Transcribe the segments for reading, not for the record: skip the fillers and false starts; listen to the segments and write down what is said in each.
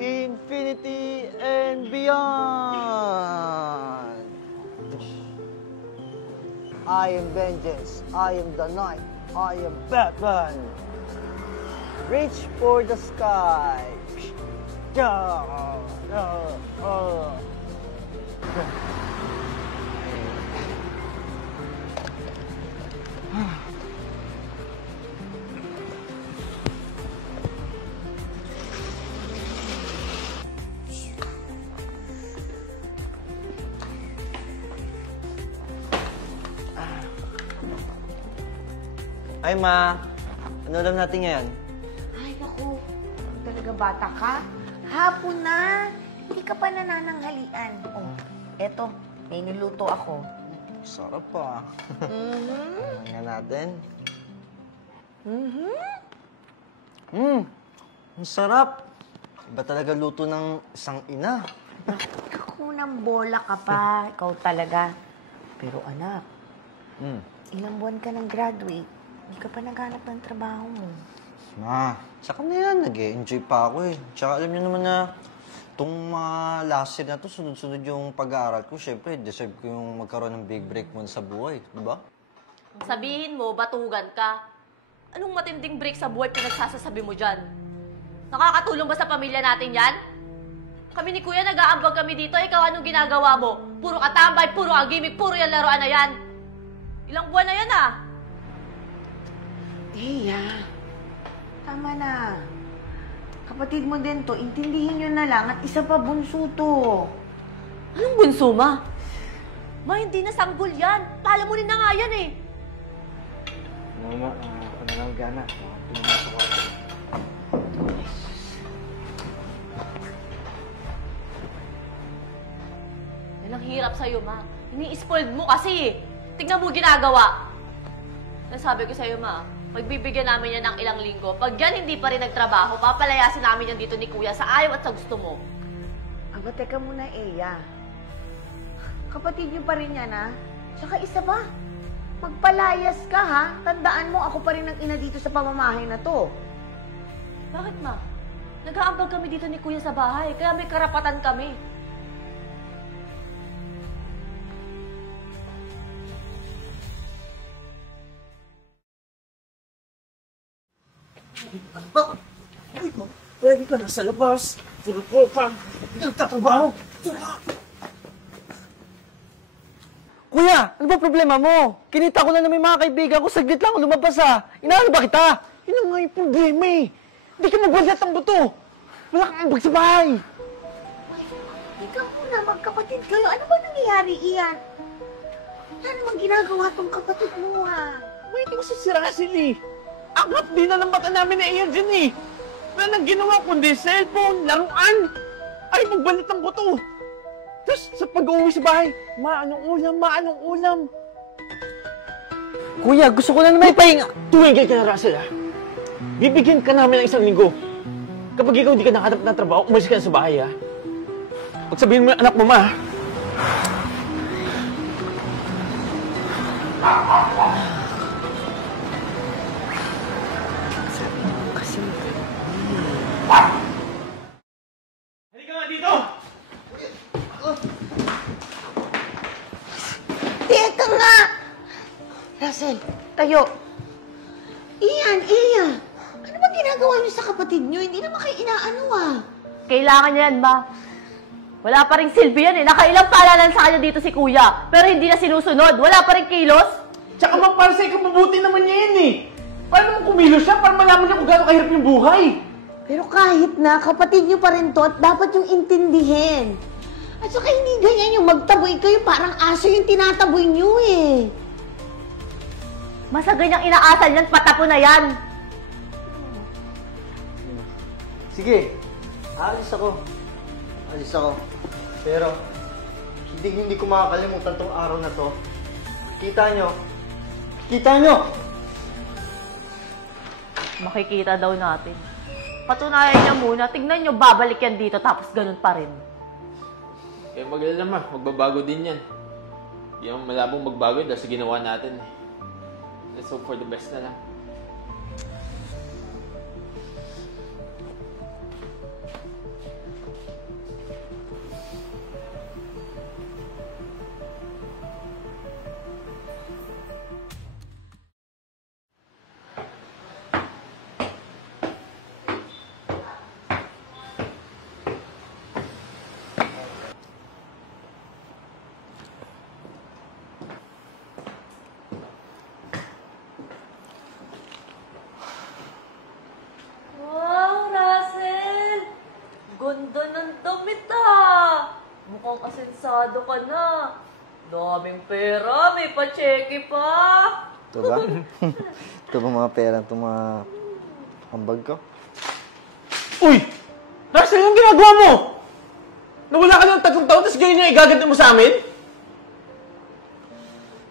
infinity and beyond. I am vengeance. I am the night. I am Batman. Reach for the sky. Ay, Ma. Ano alam natin ngayon? Ay, naku. Talaga bata ka? Hapon na. Hindi ka pa nanananghalian. Oh, eto. May niluto ako. Sarap pa. Ano nga natin? Ang sarap. Iba talaga luto ng isang ina. Ako nang bola ka pa. Ikaw talaga. Pero anak, ilang buwan ka nang graduate. Hindi ka pa naghanap ng trabaho mo. Ma, tsaka na yan. Nag-e-enjoy pa ako eh. Tsaka alam niyo naman na itong mga last year na to, sunod-sunod yung pag-aaral ko. Siyempre, deserve ko yung magkaroon ng big break mo sa buhay. Diba? Sabihin mo, batugan ka. Anong matinding break sa buhay pinagsasasabi mo dyan? Nakakatulong ba sa pamilya natin yan? Kami ni Kuya nag-aambag kami dito. Ikaw anong ginagawa mo? Puro katambay, puro agimik, puro yung laruan na yan. Ilang buwan na yan ah. Iya, tama na. Kapatid mo din to, intindihin nyo na lang at isa pa bunso to. Anong bunso, Ma? Ma, hindi na sanggol yan. Palamunin na nga yan eh. Mama, ako na lang gana. Pumasok ako. Yan ang hirap sa'yo, Ma. Ini-spoiled mo kasi eh. Tingnan mo ginagawa. Nasabi ko sa'yo, Ma, magbibigyan namin yan ng ilang linggo. Pag yan hindi pa rin nagtrabaho, papalayasin namin yan dito ni Kuya sa ayaw at sa gusto mo. Aba, teka muna, Eya. Kapatid niyo pa rin yan, ha? Tsaka isa pa, magpalayas ka, ha? Tandaan mo, ako pa rin ang ina dito sa pamamahay na to. Bakit, Ma? Nag-aambag kami dito ni Kuya sa bahay, kaya may karapatan kami. Lagi ka nasa labas. Puro ko pa. Nagtatrabaho. Kuya, ano ba problema mo? Kinita ko lang na may mga kaibigan ko. Saglit lang ako lumabas ha. Inaano ba kita? Yun ang nga yung problema eh. Hindi ka magbalat ang buto. Wala kang ambag sa bahay. Ikaw muna, magkapatid kayo. Ano ba nangyayari, Ian? Ano namang ginagawa tong kapatid mo, ha? May ito kasi si Russell eh. Angat din na ng mata namin na iyan dyan eh. Wala nang ginawa kundi cellphone, laruan. Ay, magbalat ang buto. Tapos sa pag-uwi sa bahay, anong ulam? Kuya, gusto ko na naman ipahinga. Tumigil ka na, Russell ha. Bibigyan ka namin ng 1 linggo. Kapag ikaw hindi ka nakahanap ng trabaho, umalis ka na sa bahay ha. Pagsabihin mo yung anak mo, ma. Halika nga dito! Teka nga! Russell, tayo. Ian! Ano ba ginagawa niyo sa kapatid niyo? Hindi naman kayo inaano, ah. Kailangan niya yan, Ma. Wala pa rin silbi yan eh. Nakailang paalalan sa kanya dito si Kuya. Pero hindi na sinusunod. Wala pa rin kilos. Tsaka para sa ikaw, mabuti naman niya yan eh. Paano mo kumilos siya para malaman niya kung gaano kahirap yung buhay? Pero kahit na, kapatid niyo pa rin to at dapat yung intindihin. At saka hindi ganyan yung magtaboy kayo, parang aso yung tinataboy niyo eh. Masa ganyang inaasal yan, patapo na yan. Sige, alis ako. Pero, hindi ko makakalimutan tong araw na to. Kita nyo! Makikita daw natin. Patunayan niya muna. Tignan niyo, babalik yan dito tapos ganun pa rin. Kaya mag-alala ma, magbabago din yan. Hindi naman malabong magbago yun dahil sa ginawa natin. Let's hope for the best na lang. Mukhang asensado ka na. Daming pera, may pa-cheque pa. Ito ba? Ito ba mga pera, ito mga ambag ko? Uy! Russell, yung ginagawa mo? Nawala ka ng 3 taon, tapos ganyan yung igaganti mo sa amin?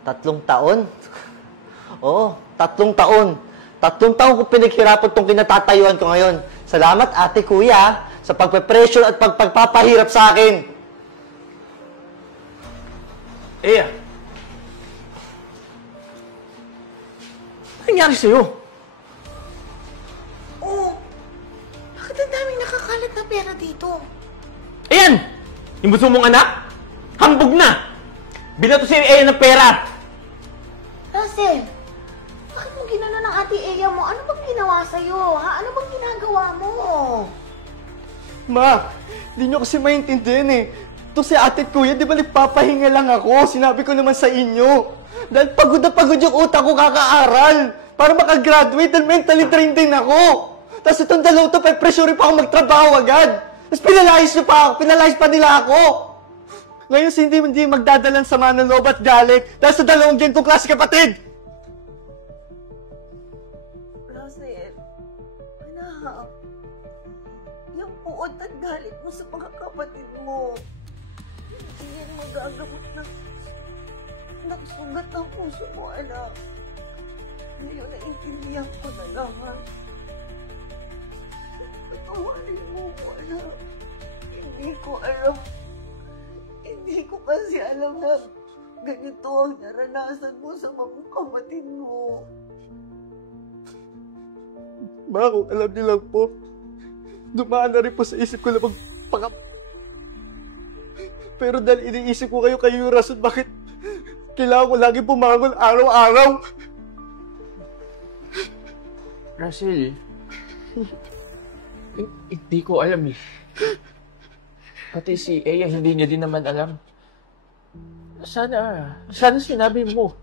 3 taon? Oo, 3 taon. 3 taon ko pinaghirapan itong kinatatayuan ko ngayon. Salamat, ate, kuya, sa pagpe-pressure at pagpapahirap sa akin. Eya. Ano nangyari sa'yo? Oh, bakit ang daming nakakalat na pera dito? Ayan! Yung gusto mong anak? Hambog na! Binato si Eya ng pera! Russell, bakit mo ginano ng ate Eya mo? Ano bang ginawa sa'yo? Ha? Ano bang ginagawa mo? Ma, hindi nyo kasi maintindihan eh. Ito si ate at kuya, di ba nagpapahinga lang ako? Sinabi ko naman sa inyo. Dahil pagod na pagod yung utak ko kakaaral. Para makagraduate, dahil mentally trained din ako. Tapos itong dalaw to, pressure pa ako magtrabaho agad. Tapos pinalayas pa nila ako. Ngayon, hindi magdadalang sama ng loob at galit dahil sa 2 gentong klase kapatid. Russell, anak, yung puot at galit mo sa mga kapatid mo, hindi yan magagamot ng nagsugat ng puso mo, anak. Ngayon, naiintindihan ko na lahat. Patawarin mo ko, anak. Hindi ko alam. Hindi ko kasi alam na ganito ang naranasan mo sa mga kapatid mo. Ma, kung alam niyo lang po, dumaan na rin po sa isip ko na Pero dahil iniisip ko kayo yung rason bakit kailangan ko lagi pumangon araw-araw. Russell, hindi ko alam eh. Pati si Eya, hindi niya din naman alam. Sana sinabi mo.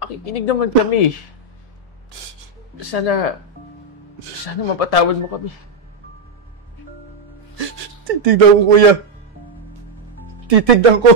Nakikinig naman kami. Sana mapatawad mo kami. Titignan ko, kuya. Titignan ko.